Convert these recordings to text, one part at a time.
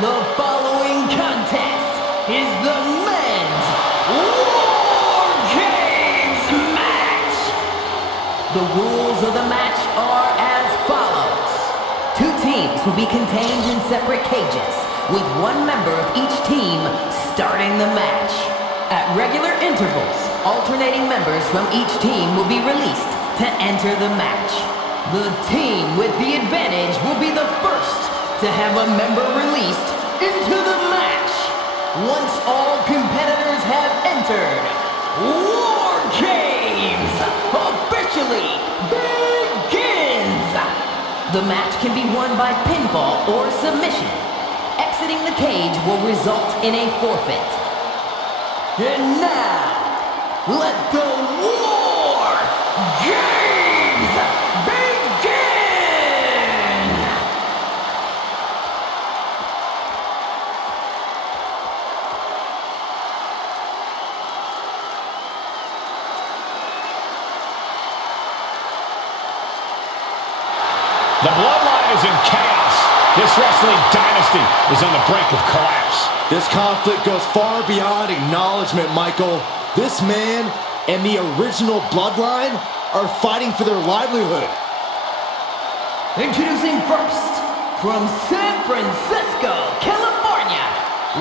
The following contest is the men's WarGames match. The rules of the match are as follows. Two teams will be contained in separate cages, with one member of each team starting the match. At regular intervals, alternating members from each team will be released to enter the match. The team with the advantage will be the first to have a member released into the match. Once all competitors have entered, WarGames officially begins. The match can be won by pinfall or submission. Exiting the cage will result in a forfeit. And now, let the WarGames begin! The Bloodline is in chaos. This wrestling dynasty is on the brink of collapse. This conflict goes far beyond acknowledgement, Michael. This man and the original Bloodline are fighting for their livelihood. Introducing first, from San Francisco, California,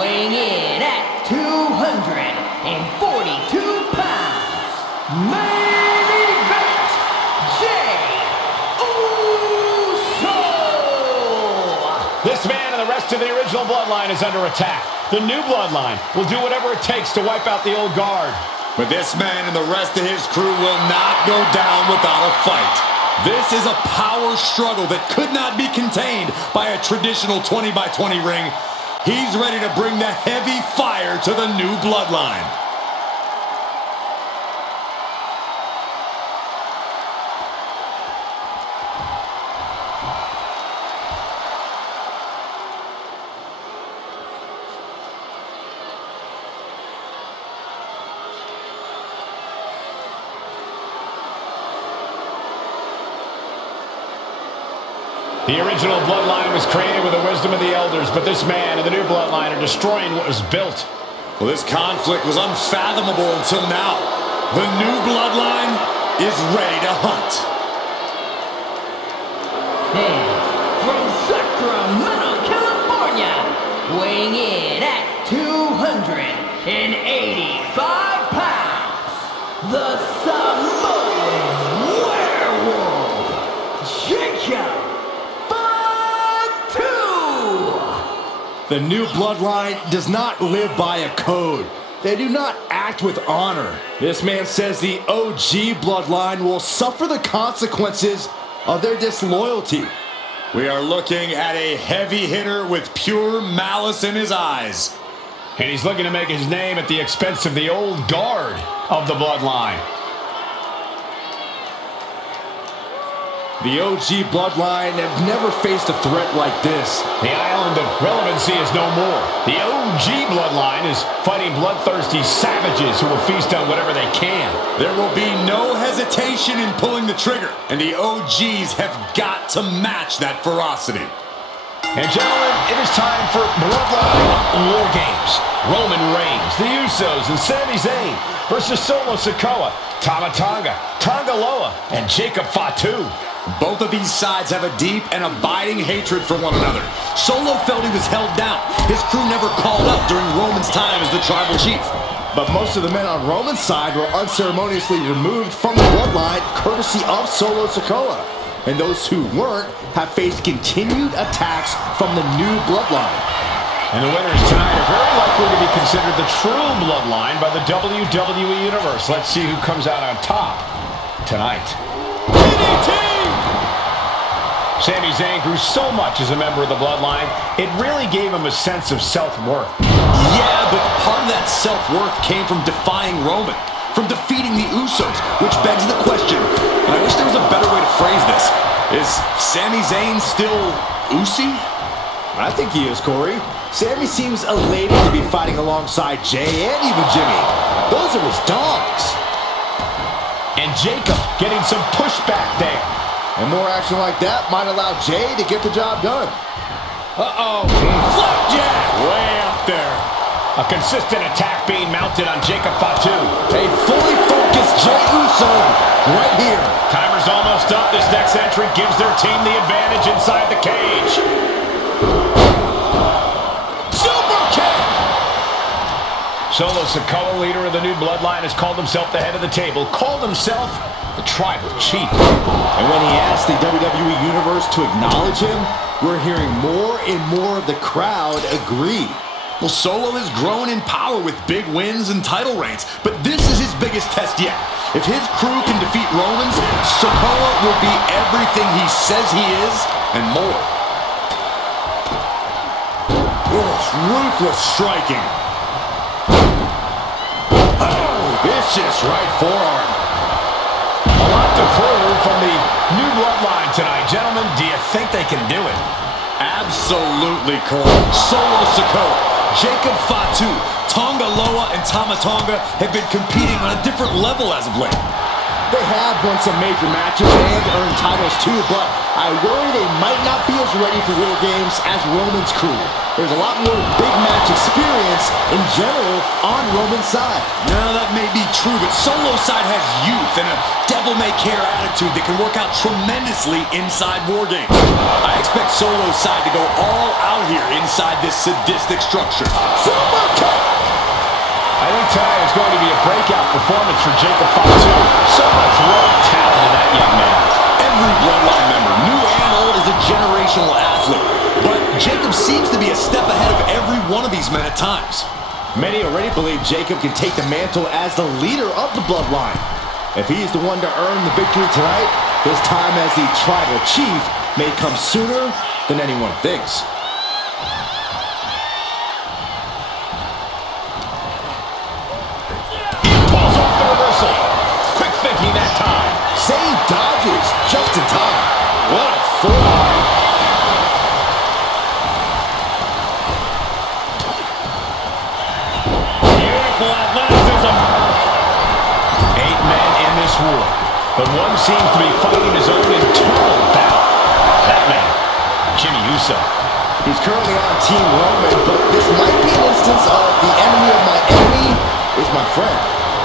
weighing in at 242 pounds, main event, This man and the rest of the original Bloodline is under attack. The new Bloodline will do whatever it takes to wipe out the old guard. But this man and the rest of his crew will not go down without a fight. This is a power struggle that could not be contained by a traditional 20-by-20 ring. He's ready to bring the heavy fire to the new Bloodline. The original Bloodline was created with the wisdom of the elders, but this man and the new Bloodline are destroying what was built. Well, this conflict was unfathomable until now. The new Bloodline is ready to hunt. And from Sacramento, California, weighing in at 285 pounds, the Samoan werewolf, Jacob. The new Bloodline does not live by a code. They do not act with honor. This man says the OG Bloodline will suffer the consequences of their disloyalty. We are looking at a heavy hitter with pure malice in his eyes. And he's looking to make his name at the expense of the old guard of the Bloodline. The OG Bloodline have never faced a threat like this. The island of relevancy is no more. The OG Bloodline is fighting bloodthirsty savages who will feast on whatever they can. There will be no hesitation in pulling the trigger, and the OGs have got to match that ferocity. And gentlemen, it is time for Bloodline WarGames. Roman Reigns, the Usos, and Sami Zayn versus Solo Sikoa, Tama Tonga, Tonga Loa, and Jacob Fatu. Both of these sides have a deep and abiding hatred for one another. Solo felt he was held down. His crew never called up during Roman's time as the tribal chief. But most of the men on Roman's side were unceremoniously removed from the Bloodline courtesy of Solo Sikoa. And those who weren't have faced continued attacks from the new Bloodline. And the winners tonight are very likely to be considered the true Bloodline by the WWE Universe. Let's see who comes out on top tonight. DDT! Sami Zayn grew so much as a member of the Bloodline, it really gave him a sense of self-worth. Yeah, but part of that self-worth came from defying Roman, from defeating the Usos, which begs the question, and I wish there was a better way to phrase this. Is Sami Zayn still Usi? I think he is, Corey. Sami seems elated to be fighting alongside Jay and even Jimmy. Those are his dogs. And Jacob getting some pushback there. And more action like that might allow Jay to get the job done. Uh-oh. Flapjack! Way up there. A consistent attack being mounted on Jacob Fatu. A fully focused Jey Uso right here. Timer's almost up. This next entrant gives their team the advantage inside the cage. Super kick! Solo Sikoa, leader of the new Bloodline, has called himself the head of the table, called himself the Tribal Chief. And when he asked the WWE Universe to acknowledge him, we're hearing more and more of the crowd agree. Well, Solo has grown in power with big wins and title reigns, but this is his biggest test yet. If his crew can defeat Rollins, Sikoa will be everything he says he is and more. Ruthless striking. Oh, vicious right forearm. A lot to prove from the new Bloodline tonight. Gentlemen, do you think they can do it? Absolutely, Cole. Solo Sikoa, Jacob Fatu, Tonga Loa, and Tama Tonga have been competing on a different level as of late. They have won some major matches and earned titles too, but I worry they might not be as ready for WarGames as Roman's crew. There's a lot more big match experience in general on Roman's side. Now that may be true, but Solo's side has youth and a devil-may-care attitude that can work out tremendously inside WarGames. I expect Solo's side to go all out here inside this sadistic structure. Super kick! I think tonight is going to be a breakout performance for Jacob Fatu. So much raw talent in that young man. Every Bloodline member, new and old, is a generational athlete. But Jacob seems to be a step ahead of every one of these men at times. Many already believe Jacob can take the mantle as the leader of the Bloodline. If he's the one to earn the victory tonight, his time as the Tribal Chief may come sooner than anyone thinks. Pulls off the reversal. Quick thinking that time. Zayn dodges just in time. What a forearm. Beautiful athleticism. 8 men in this war, but one seems to be fighting his own internal battle. That man, Jimmy Uso. He's currently on Team Roman, but this might be an instance of the enemy of my enemy is my friend.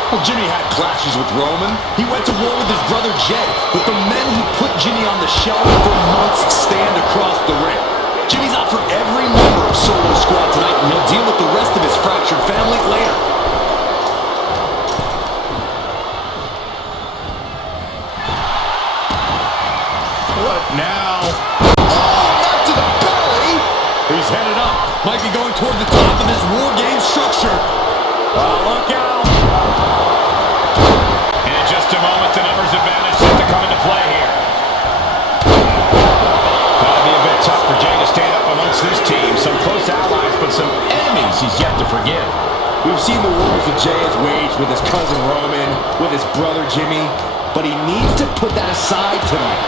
Well, Jimmy had clashes with Roman. He went to war with his brother Jay, but the men who put Jimmy on the shelf for months stand across the ring. Jimmy's out for every member of Solo's squad tonight, and he'll deal with the rest of his fractured family later. What now? Not to the belly. He's headed up. Might be going toward the top of this WarGames structure. Look out. And in just a moment, the numbers advantage set to come into play here. That'll be a bit tough for Jay to stand up amongst this team. Some close allies, but some enemies he's yet to forgive. We've seen the wars that Jay has waged with his cousin Roman, with his brother Jimmy, but he needs to put that aside tonight.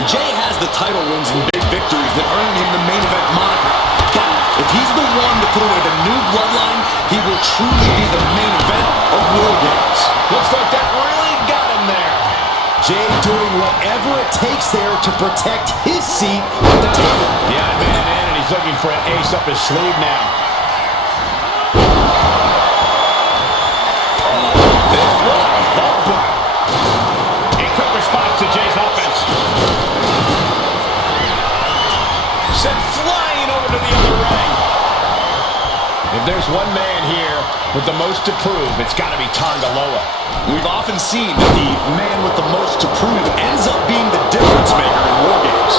And Jay has the title wins and big victories that earned him the main event moniker. But if he's the one to put away the new Bloodline, he will truly be the main event of WarGames. Looks like that really got him there. Jay doing whatever it takes there to protect his seat at the table. The odd man in, and he's looking for an ace up his sleeve now. This was the burn. A quick response to Jay's offense. Sent flying over to the other ring. If there's one man here with the most to prove, it's got to be Tonga Loa. We've often seen that the man with the most to prove ends up being the difference maker in WarGames.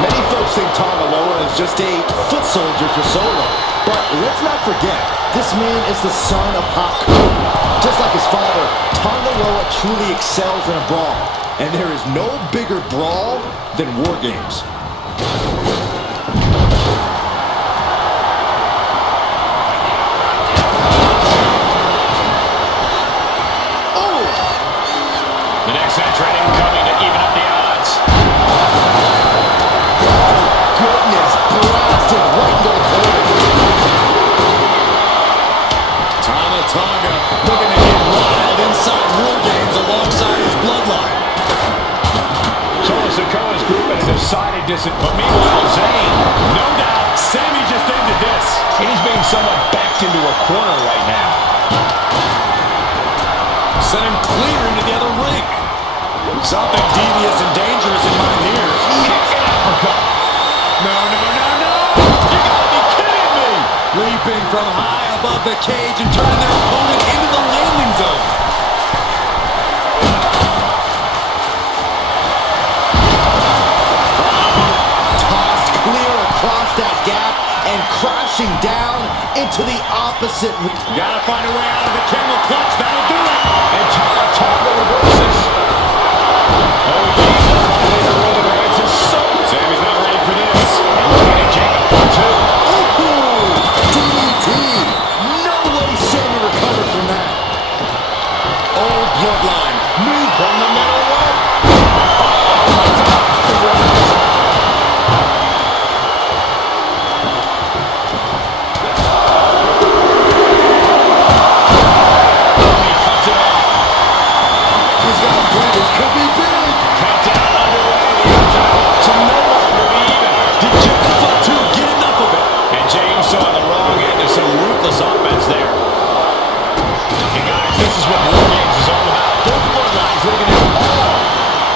Many folks think Tonga Loa is just a foot soldier for Solo. But let's not forget, this man is the son of Haku. Just like his father, Tonga Loa truly excels in a brawl. And there is no bigger brawl than War Games. Oh! The next entrant incoming to even up the odds. Goodness, blasted right into the corner. Tonga looking to get wild inside War Games alongside his bloodline. Solo Sikoa's group at a decided distance, but meanwhile, Zayn, no doubt, Sammy just ended this. He's being somewhat backed into a corner right now. Sent him clear into the other ring. Something devious and dangerous in mind here. Kick and uppercut. No, no, no, no! You gotta be kidding me! Leaping from high above the cage and turning their opponent into the landing zone. Tossed clear across that gap and crashing down into the opposite. Gotta find a way out of the camel clutch. That'll do it. And Tonga reverses. OG Bloodline is so. Sammy's not ready for this. And looking at Jacob for two. DDT. No way Sammy recovered from that. Old Bloodline. Move from the middle rope. Offense there. And guys, this is what War Games is all about. Both bloodlines leaving it all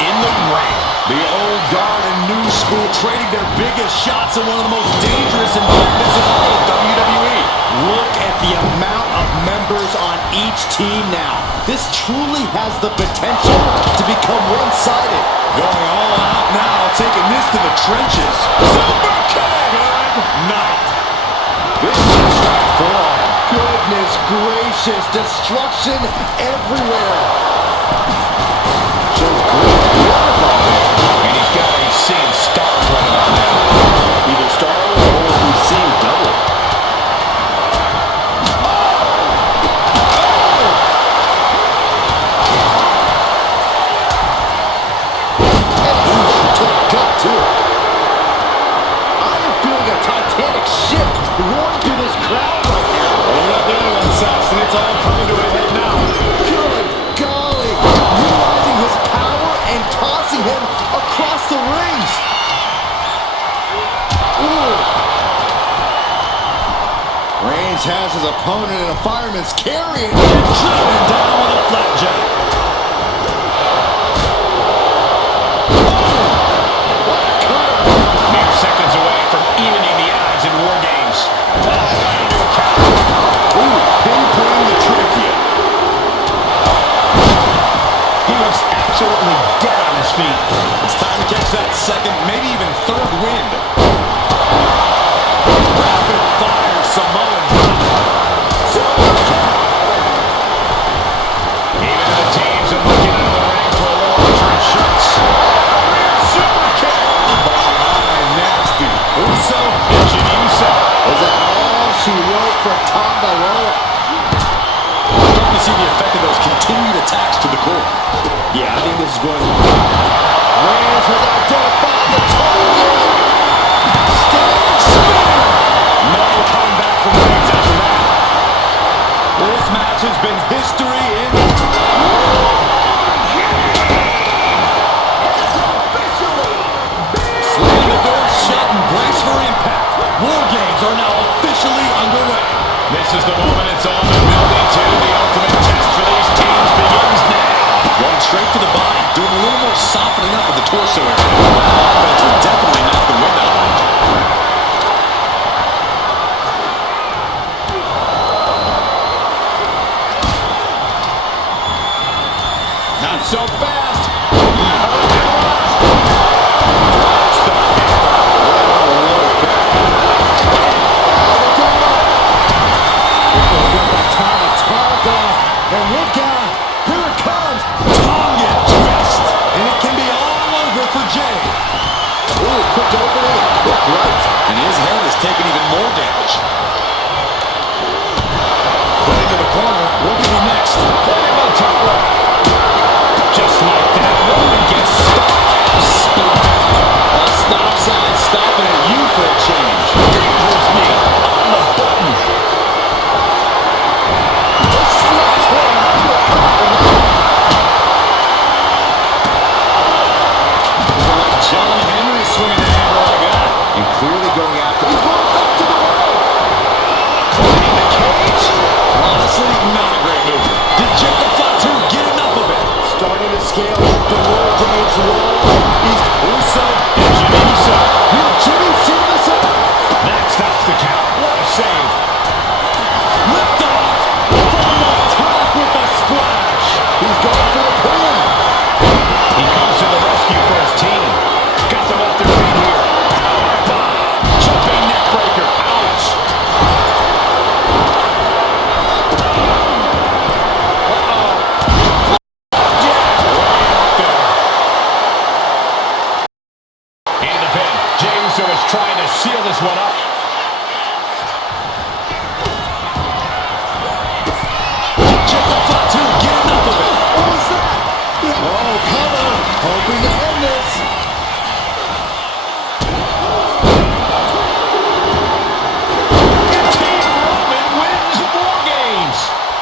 in the ring. The old guard and new school trading their biggest shots in one of the most dangerous environments in all of WWE. Look at the amount of members on each team now. This truly has the potential to become one-sided. Going all out now, taking this to the trenches. Super kick! Good night. This is strike four. Goodness gracious, destruction everywhere. Shows great wherewithal. And he's got a seeing stars right about now. Either stars or we've seen double. And he took a gut to it. I am feeling a titanic shift roaring through this crowd right now. Hold up the other one, Saxton. It's all coming to a head now. Good golly. Realizing his power and tossing him across the rings. Ooh. Reigns has his opponent in a fireman's carry. Driven down with a flapjack. Mere seconds away from evening the odds in War Games. Ooh, pinpointing the trachea. He looks absolutely dead on his feet. It's time to catch that second, maybe even third wind. Rapid fire Samoan drop. Even the teams are looking into the ring for a little extra insurance. Super kick. Behind nasty. Uso. Engine Uso. Is that all she wrote for Tonga Loa? Starting to see the effect of those continued attacks to the core. Yeah, I think this is going to be. Reigns has identified the target. Stage spear. No coming back from Reigns after that. This match has been history in. Slamming the door shut and brace for impact. War Games are now officially underway. This is the moment it's all been building to. The ultimate test for these teams begins now. Going straight for the body, doing a little more softening up of the torso area. Offense will definitely knock the wind out of it. Not so fast. And opening a quick right. And his head is taking even more damage. Going to the corner. What will be next? Landing on top rope. Just like that, Roman gets stopped. Stop. A stop sign stopping at you for a change. Dangerous knee on the button. John Henry swinging the hammer like that. And clearly going after him. Climbing the cage. Honestly, not a great move. Did Jacob Fatu get enough of it? Starting to scale up the WarGames role. He's Uso. And Jimmy Uso. Jimmy seeing this up. That stops the count. What a save. Lift off from the top with a splash. He's going for the pin. He comes to the rescue for his team. Got them off their feet here. Bomb. Jumping neck breaker. Ouch. And the pin. Jey Uso is trying to seal this one up. Jacob Fatu get enough of it. What was that? Oh, cover. Hoping to end this. And Team Roman wins War Games.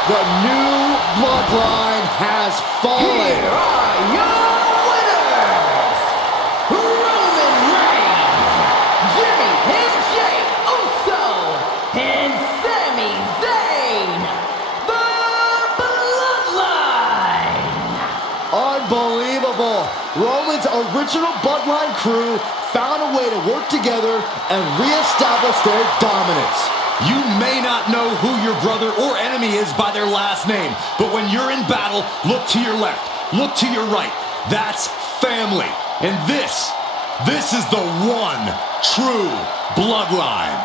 The new bloodline has fallen. Here are your winners, Roman Reigns, Jimmy and Jey Uso, and Sami Zayn, the Bloodline. Unbelievable. Roman's original bloodline crew found a way to work together and reestablish their dominance. You may not know who your brother or enemy is by their last name, but when you're in battle, look to your left, look to your right. That's family. And this is the one true bloodline.